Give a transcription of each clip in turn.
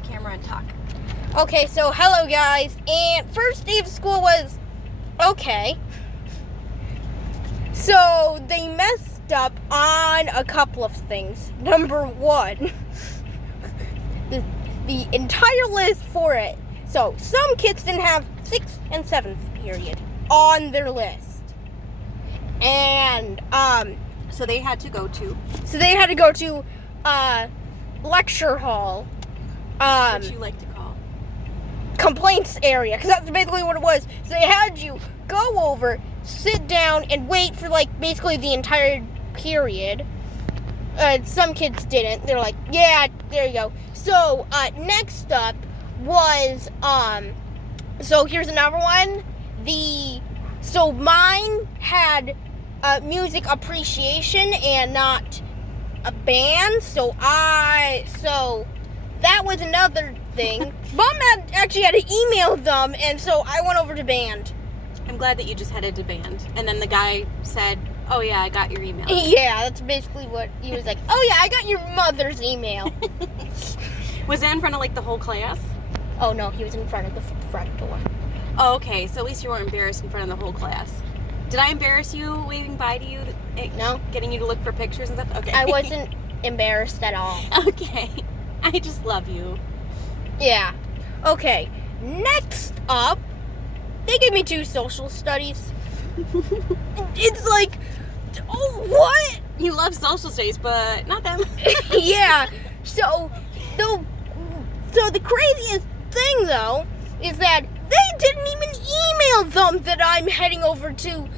the camera and talk. Okay, so hello guys, and first day of school was okay. So they messed up on a couple of things. Number one, the entire list for it. So some kids didn't have 6th and 7th period on their list. And So they had to go to lecture hall. what you like to call Complaints area, because that's basically what it was. So they had you go over, sit down, and wait for basically the entire period. Some kids didn't. They're like, yeah, there you go. So next up was so here's another one. So mine had music appreciation and not a band. So that was another thing. Mom actually had to email them, and so I went over to band. I'm glad that you just headed to band. And then the guy said, oh yeah, I got your email. Yeah, that's basically what he was like. Oh yeah, I got your mother's email. Was that in front of the whole class? Oh no, he was in front of the front door. Oh, okay, so at least you weren't embarrassed in front of the whole class. Did I embarrass you waving bye to you? No. Getting you to look for pictures and stuff? Okay. I wasn't embarrassed at all. Okay. I just love you. Yeah. Okay. Next up, they gave me 2 social studies. It's like, oh, what? You love social studies, but not them. Yeah. So the craziest thing, though, is that they didn't even email them that I'm heading over to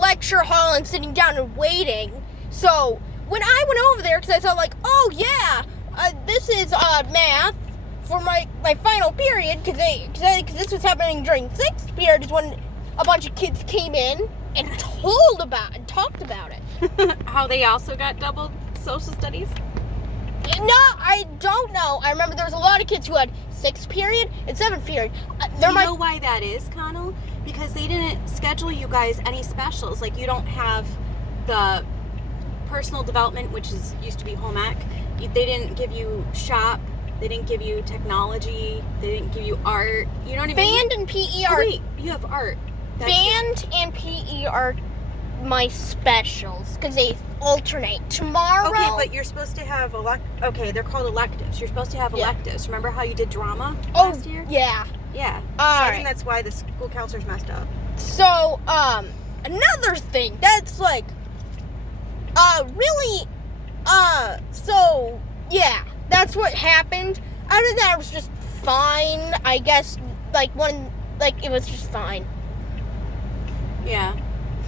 lecture hall and sitting down and waiting. So when I went over there, because I thought oh yeah, this is math for my final period, because this was happening during 6th period, is when a bunch of kids came in and talked about it. How they also got doubled social studies? No, I don't know. I remember there was a lot of kids who had 6th period and 7th period. Do you know why that is, Conal? Because they didn't schedule you guys any specials. You don't have the personal development, which used to be home ec. They didn't give you shop. They didn't give you technology. They didn't give you art. You know what I mean? Band and PE are... Oh, wait, you have art. Band and PE are my specials, because they alternate. Tomorrow... Okay, but you're supposed to have okay, they're called electives. You're supposed to have electives. Remember how you did drama last year? Yeah. Yeah. I think that's why the school counselors messed up. So, another thing that's really, so, yeah, that's what happened. Other than that, it was just fine, I guess, it was just fine. Yeah.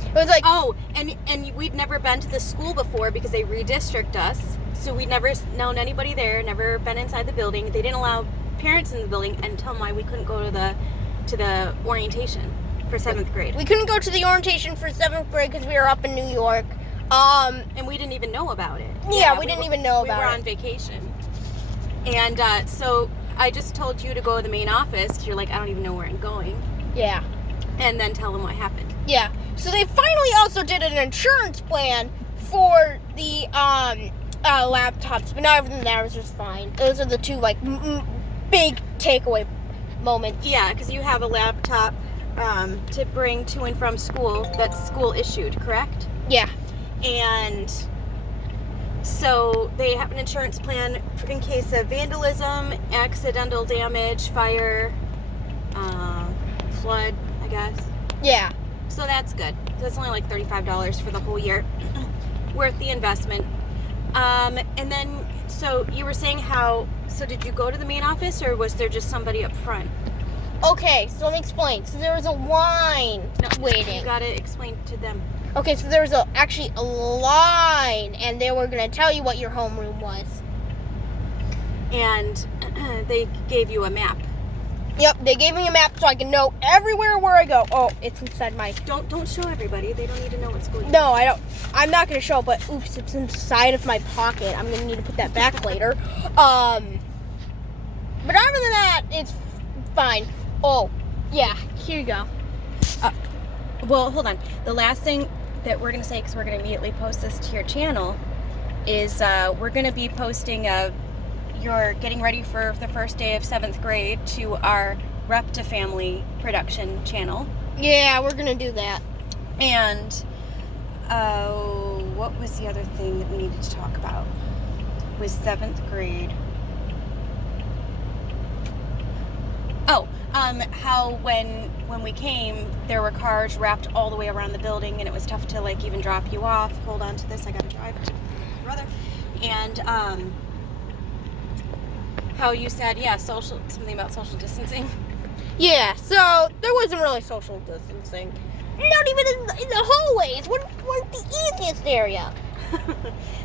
It was oh, and we'd never been to the school before because they redistricted us, so we'd never known anybody there, never been inside the building. They didn't allow parents in the building and tell them why we couldn't go to the orientation for 7th grade. We couldn't go to the orientation for 7th grade because we were up in New York. And we didn't even know about it. Yeah, we didn't even know about it. We were on vacation. And so I just told you to go to the main office because you're like, I don't even know where I'm going. Yeah. And then tell them what happened. Yeah. So they finally also did an insurance plan for the laptops, but not everything there was just fine. Those are the 2 big takeaway moments. Yeah, because you have a laptop to bring to and from school that's school issued, correct? Yeah. And so they have an insurance plan in case of vandalism, accidental damage, fire, flood, I guess. Yeah. So that's good. That's only $35 for the whole year. Worth the investment. And then, so you were saying so did you go to the main office or was there just somebody up front? Okay, so let me explain. So there was a line waiting. You gotta explain to them. Okay, so there was actually a line, and they were going to tell you what your homeroom was. And they gave you a map. Yep, they gave me a map so I can know everywhere where I go. Oh, it's inside my... Don't show everybody. They don't need to know what's going on. No, I don't. I'm not going to show it, but oops, it's inside of my pocket. I'm going to need to put that back later. But other than that, it's fine. Oh, yeah, here you go. Well, hold on. The last thing that we're going to say, because we're going to immediately post this to your channel, is we're going to be posting a you're getting ready for the first day of 7th grade to our Reptifamily production channel. Yeah, we're gonna do that. And what was the other thing that we needed to talk about? Was 7th grade. Oh, how when we came, there were cars wrapped all the way around the building, and it was tough to like even drop you off. Hold on to this, I gotta drive, brother. And how you said, yeah, something about social distancing. Yeah, so there wasn't really social distancing. Not even in the hallways. We're the easiest area.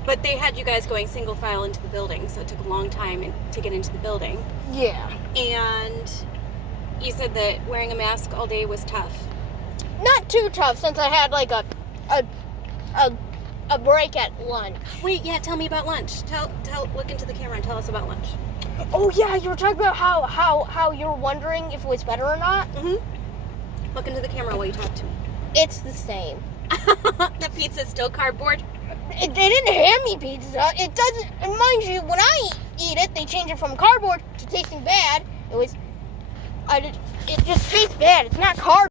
But they had you guys going single file into the building, so it took a long time to get into the building. Yeah. And you said that wearing a mask all day was tough. Not too tough since I had like a break at lunch. Wait, yeah, tell me about lunch. Look into the camera and tell us about lunch. Oh yeah, you were talking about how you were wondering if it was better or not. Mhm. Look into the camera while you talk to me. It's the same. The pizza's still cardboard. They didn't hand me pizza. It doesn't. And mind you, when I eat it, they change it from cardboard to tasting bad. It just tastes bad. It's not cardboard.